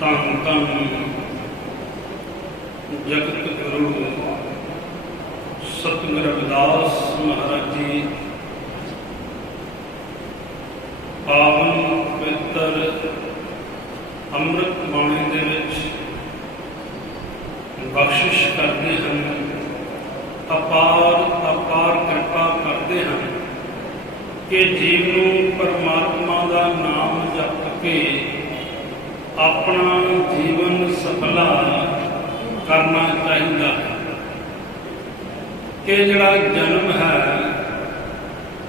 ਧੰਨ ਧੰਨ ਜਗਤ ਗੁਰੂ ਸਤਿਗੁਰ ਰਵਿਦਾਸ ਮਹਾਰਾਜ ਜੀ, ਪਾਵਨ ਪਵਿੱਤਰ ਅੰਮ੍ਰਿਤ ਬਾਣੀ ਦੇ ਵਿੱਚ ਬਖਸ਼ਿਸ਼ ਕਰਦੇ ਹਨ, ਅਪਾਰ ਅਪਾਰ ਕਿਰਪਾ ਕਰਦੇ ਹਨ ਕਿ ਜੀਵ ਨੂੰ ਪਰਮਾਤਮਾ ਦਾ ਨਾਮ ਜਪ ਕੇ ਆਪਣਾ ਜੀਵਨ ਸਫਲਾ ਕਰਨਾ ਚਾਹੀਦਾ। ਹੈ ਕਿ ਜਿਹੜਾ ਜਨਮ ਹੈ,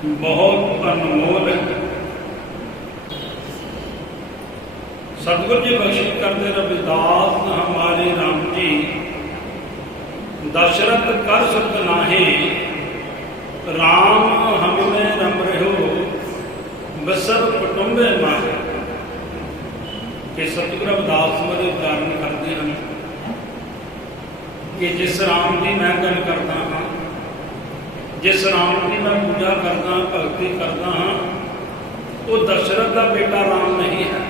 ਬਹੁਤ ਅਨਮੋਲ ਹੈ। ਸਤਿਗੁਰ ਜੀ ਬਖਸ਼ਿਸ਼ ਕਰਦੇ ਰਵਿਦਾਸ ਹਮਾਰੇ ਰਾਮ ਜੀ ਦਸ਼ਰਤ ਕਰ ਸਤ ਨਾਹੀ, ਰਾਮ ਹਮੇ ਰਮ ਰਹਿਓ ਬਸਰ ਕੁਟੁੰਬੇ ਮਾਹੇ। ਕਿ ਸਤਿਗੁਰੂ ਅਰਦਾਸ ਮਰੇ ਉਚਾਰਨ ਕਰਦੇ ਹਨ। ਕਿ ਜਿਸ ਰਾਮ ਦੀ ਮੈਂ ਗੱਲ ਕਰਦਾ ਹਾਂ, ਜਿਸ ਰਾਮ ਦੀ ਮੈਂ ਪੂਜਾ ਕਰਦਾ, ਭਗਤੀ ਕਰਦਾ ਹਾਂ, ਉਹ ਦਸ਼ਰਥ ਦਾ ਬੇਟਾ ਰਾਮ ਨਹੀਂ ਹੈ।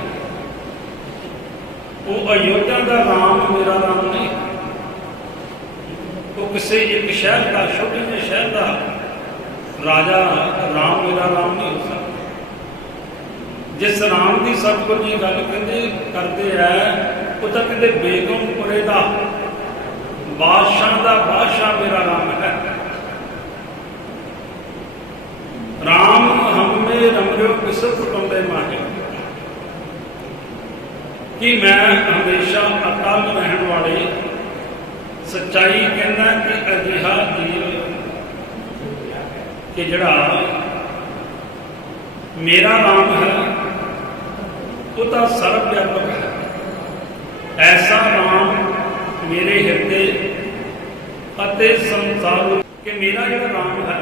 ਉਹ ਅਯੋਧਿਆ ਦਾ ਰਾਮ ਮੇਰਾ ਰਾਮ ਨਹੀਂ ਉਹ ਕਿਸੇ ਇੱਕ ਸ਼ਹਿਰ ਦਾ, ਛੋਟੇ ਜਿਹੇ ਸ਼ਹਿਰ ਦਾ ਰਾਜਾ ਰਾਮ ਮੇਰਾ ਰਾਮ ਨਹੀਂ ਹੋ ਜਿਸ ਰਾਮ ਦੀ ਸਤਿਗੁਰੂ ਜੀ ਗੱਲ ਕਹਿੰਦੇ ਕਰਦੇ ਐ ਉਹ ਤਾਂ ਕਹਿੰਦੇ ਬੇਗਮਪੁਰੇ ਦਾ ਬਾਦਸ਼ਾਹ ਦਾ ਬਾਦਸ਼ਾਹ ਮੇਰਾ ਰਾਮ ਹੈ। ਰਾਮ ਹਮੇ ਰਮਰਿਓ ਕਿਸ ਕੁਟੁੰਬੇ ਮਾਹੀ। ਕਿ ਮੈਂ ਹਮੇਸ਼ਾ ਅਟਲ ਰਹਿਣ ਵਾਲੇ, ਸੱਚਾਈ ਕਹਿੰਦਾ ਕਿ ਅਜਿਹਾ ਜੀਵ ਕਿ ਜਿਹੜਾ ਮੇਰਾ ਨਾਮ ਹੈ ਉਹ ਤਾਂ ਸਰਵ ਵਿਆਪਕ ਹੈ। ਐਸਾ ਨਾਮ ਮੇਰੇ ਹਿਰਦੇ ਅਤੇ ਸੰਸਾਰ ਕਿ ਮੇਰਾ ਜਿਹੜਾ ਨਾਮ ਹੈ,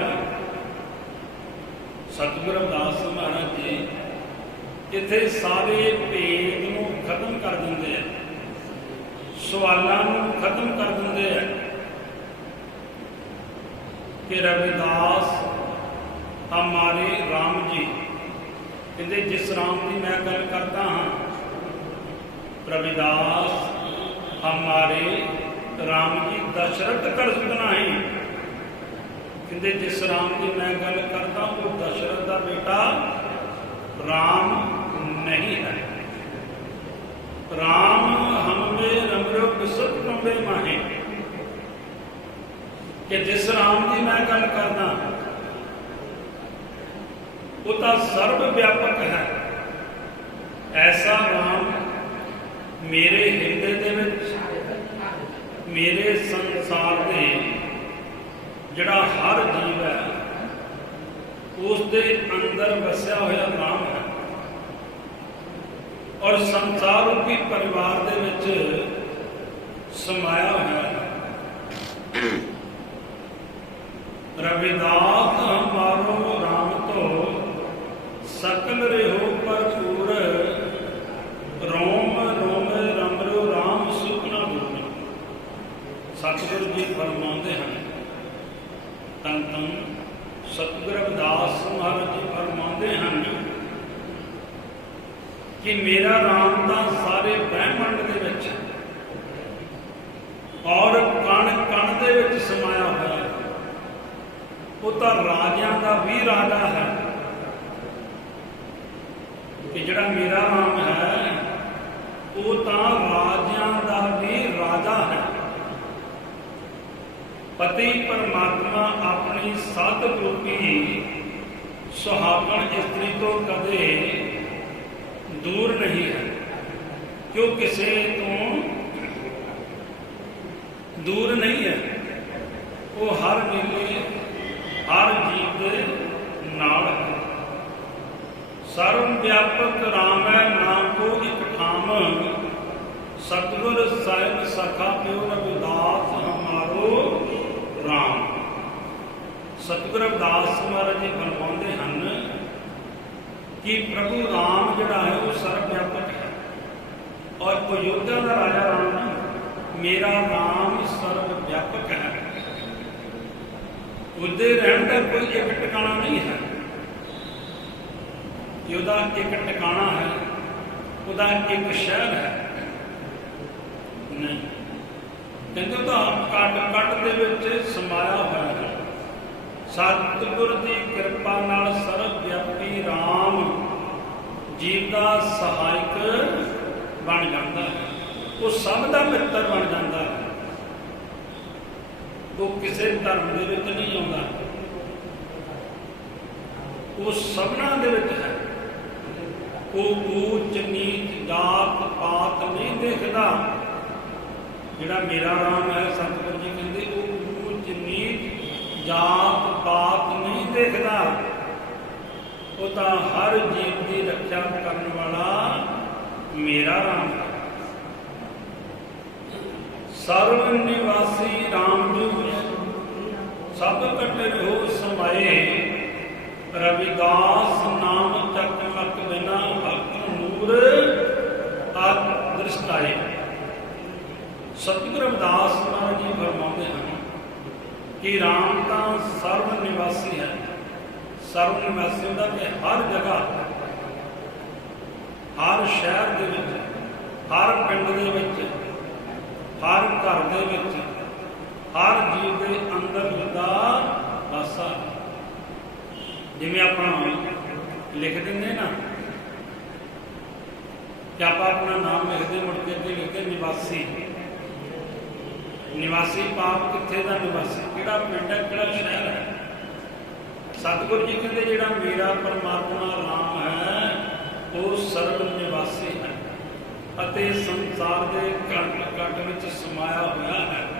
ਸਤਿਗੁਰੂ ਰਵਿਦਾਸ ਮਹਾਰਾਜ ਜੀ, ਇੱਥੇ ਸਾਰੇ ਭੇਦ ਨੂੰ ਖਤਮ ਕਰ ਦਿੰਦੇ ਆ। ਸਵਾਲਾਂ ਨੂੰ ਖਤਮ ਕਰ ਦਿੰਦੇ ਆ ਕਿ ਰਵਿਦਾਸ, ਹਮਾਰੇ RAM ਜੀ ਕਹਿੰਦੇ ਜਿਸ RAM ਦੀ ਮੈਂ ਗੱਲ ਕਰਦਾ ਹਾਂ ਰਵਿਦਾਸ ਹਮਾਰੇ RAM ਜੀ ਦਸ਼ਰਥ ਕਰ ਸੁਣਾ ਹੈ ਕਹਿੰਦੇ ਜਿਸ RAM ਦੀ ਮੈਂ ਗੱਲ ਕਰਦਾ ਉਹ ਦਸ਼ਰਥ ਦਾ ਬੇਟਾ RAM नहीं है राम हमने रमरो किसत कंबे माहे कि जिस राम की मैं गल करना ਤਾਂ ਸਰਬ ਵਿਆਪਕ ਹੈ। ਐਸਾ ਨਾਮ ਮੇਰੇ ਹਿਰਦੇ ਦੇ ਵਿੱਚ, ਮੇਰੇ ਸੰਸਾਰ ਦੇ ਜਿਹੜਾ ਹਰ ਜੀਵ ਹੈ ਉਸ ਦੇ ਅੰਦਰ ਵਸਿਆ ਹੋਇਆ ਨਾਮ ਹੈ। ਔਰ ਸੰਸਾਰ ਰੂਪੀ ਪਰਿਵਾਰ ਦੇ ਵਿੱਚ ਸਮਾਇਆ ਹੋਇਆ ਹੈ। ਰਵਿਦਾਸ ਤਨ ਤਨ ਸਤਿਗੁਰੂ ਰਵਿਦਾਸ ਮਹਾਰਾਜ ਜੀ ਫਰਮਾਉਂਦੇ ਹਨ ਕਿ ਮੇਰਾ ਨਾਮ ਤਾਂ ਸਾਰੇ ਬ੍ਰਹਿਮੰਡ ਦੇ ਵਿੱਚ ਔਰ ਕਣ ਕਣ ਦੇ ਵਿੱਚ ਸਮਾਇਆ ਹੋਇਆ ਹੈ। ਉਹ ਤਾਂ ਰਾਜਿਆਂ ਦਾ ਵੀ ਰਾਜਾ ਹੈ ਕਿ ਜਿਹੜਾ ਮੇਰਾ ਨਾਮ ਹੈ, ਉਹ ਤਾਂ ਰਾਜਿਆਂ ਦਾ ਵੀ ਰਾਜਾ ਹੈ ਪਤੀ ਪਰਮਾਤਮਾ ਆਪਣੀ ਸਤ ਰੂਪੀ ਸੁਹਾਗਣ ਇਸਤਰੀ ਤੋਂ ਕਦੇ ਦੂਰ ਨਹੀਂ ਹੈ। ਕਿਉਂ ਕਿਸੇ ਤੋਂ ਦੂਰ ਨਹੀਂ ਹੈ? ਉਹ ਹਰ ਵੇਲੇ ਹਰ ਜੀਵ ਦੇ ਨਾਲ ਹੈ। ਸਰਵ ਵਿਆਪਕ ਰਾਮ ਹੈ ਨਾਮ ਕੋ ਇਕ ਠਾਮ, ਸਤਿਗੁਰ ਸਾਹਿਬ ਸਖਾ ਪਿਓ ਰਵਿਦਾਸ ਹਮਾਰੋ ਰਾਮ ਸਤਿਗੁਰ ਰਵਿਦਾਸ ਮਹਾਰਾਜ ਜੀ ਫਰਮਾਉਂਦੇ ਹਨ ਕਿ ਪ੍ਰਭੂ ਰਾਮ ਜਿਹੜਾ ਹੈ ਉਹ ਸਰਵ ਵਿਆਪਕ ਹੈ। ਔਰ ਅਯੋਧਿਆ ਦਾ ਰਾਜਾ ਰਾਮ ਨਹੀਂ, ਮੇਰਾ ਨਾਮ ਸਰਵ ਵਿਆਪਕ ਹੈ। ਉਹਦੇ ਰਹਿਣ ਦਾ ਕੋਈ ਇੱਕ ਟਿਕਾਣਾ ਨਹੀਂ ਹੈ। ਕਿ ਉਹਦਾ ਇੱਕ ਟਿਕਾਣਾ ਹੈ, ਉਹਦਾ ਇੱਕ ਸ਼ਹਿਰ ਹੈ। ਨਹੀਂ। ਕਹਿੰਦੇ ਉਹ ਤਾਂ ਕੱਟ ਕੱਟ ਦੇ ਵਿੱਚ ਸਮਾਇਆ ਹੋਇਆ ਸਤਿਗੁਰ ਦੀ ਕਿਰਪਾ ਨਾਲ ਸਰਬ ਵਿਆਪੀ RAM ਜੀਵ ਦਾ ਸਹਾਇਕ ਬਣ ਜਾਂਦਾ ਹੈ। ਉਹ ਸਭ ਦਾ ਮਿੱਤਰ ਬਣ ਜਾਂਦਾ ਹੈ। ਉਹ ਕਿਸੇ ਧਰਮ ਦੇ ਵਿੱਚ ਨਹੀਂ ਆਉਂਦਾ। ਉਹ ਸਭਨਾ ਦੇ ਵਿੱਚ ਹੈ। ਉਹ ਊਚ ਨੀਚ ਜਾਤ ਪਾਤ ਨਹੀਂ ਦੇਖਦਾ। ਜਿਹੜਾ ਮੇਰਾ ਨਾਮ ਹੈ, ਸਤਿਗੁਰੂ ਜੀ ਕਹਿੰਦੇ ਜਾਤ ਪਾਤ ਨਹੀਂ ਦੇਖਦਾ, ਉਹ ਤਾਂ ਹਰ ਜੀਵ ਦੀ ਰੱਖਿਆ ਕਰਨ ਵਾਲਾ ਮੇਰਾ ਰਾਮ ਸਰਵ ਨਿਵਾਸੀ ਰਾਮ ਜੀ, ਸਭ ਕਟੇ ਹੋ ਸਮਾਏ, ਰਵਿਦਾਸ ਨਾਮ ਚੱਕ ਮਕ ਬਿਨਾ ਹੱਕ ਨੂਰ ਆਤ ਦ੍ਰਿਸ਼ਟਾਏ। ਸਤਿਗੁਰੂ ਰਵਿਦਾਸ ਮਹਾਰਾਜ ਜੀ ਫਰਮਾਉਂਦੇ ਹਨ ਕਿ ਰਾਮ ਤਾਂ ਸਰਵ ਨਿਵਾਸੀ ਹੈ। ਸਰਵ ਨਿਵਾਸੀ ਹੁੰਦਾ ਕਿ ਹਰ ਜਗ੍ਹਾ, ਹਰ ਸ਼ਹਿਰ ਦੇ ਵਿੱਚ, ਹਰ ਪਿੰਡ ਦੇ ਵਿੱਚ, ਹਰ ਘਰ ਦੇ ਵਿੱਚ, ਹਰ ਜੀਵ ਦੇ ਅੰਦਰ ਲੱਗਾ ਵਾਸਾ। ਜਿਵੇਂ ਆਪਾਂ ਲਿਖ ਦਿੰਦੇ ਨਾ ਕਿ ਆਪਾਂ ਆਪਣਾ ਨਾਮ ਲਿਖਦੇ ਮੁੜ ਕੇ ਅੱਗੇ ਲਿਖਦੇ ਨਿਵਾਸੀ। ਨਿਵਾਸੀ ਪਾਪ ਕਿੱਥੇ ਦਾ ਨਿਵਾਸੀ? ਕਿਹੜਾ ਪਿੰਡ ਹੈ, ਕਿਹੜਾ ਸ਼ਹਿਰ ਹੈ? ਸਤਿਗੁਰੂ ਜੀ ਕਹਿੰਦੇ ਜਿਹੜਾ ਮੇਰਾ ਪਰਮਾਤਮਾ ਰਾਮ ਹੈ, ਉਹ ਸਰਬ ਨਿਵਾਸੀ ਹੈ। ਅਤੇ ਸੰਸਾਰ ਦੇ ਘਟ ਘਟ ਵਿੱਚ ਸਮਾਇਆ ਹੋਇਆ ਹੈ।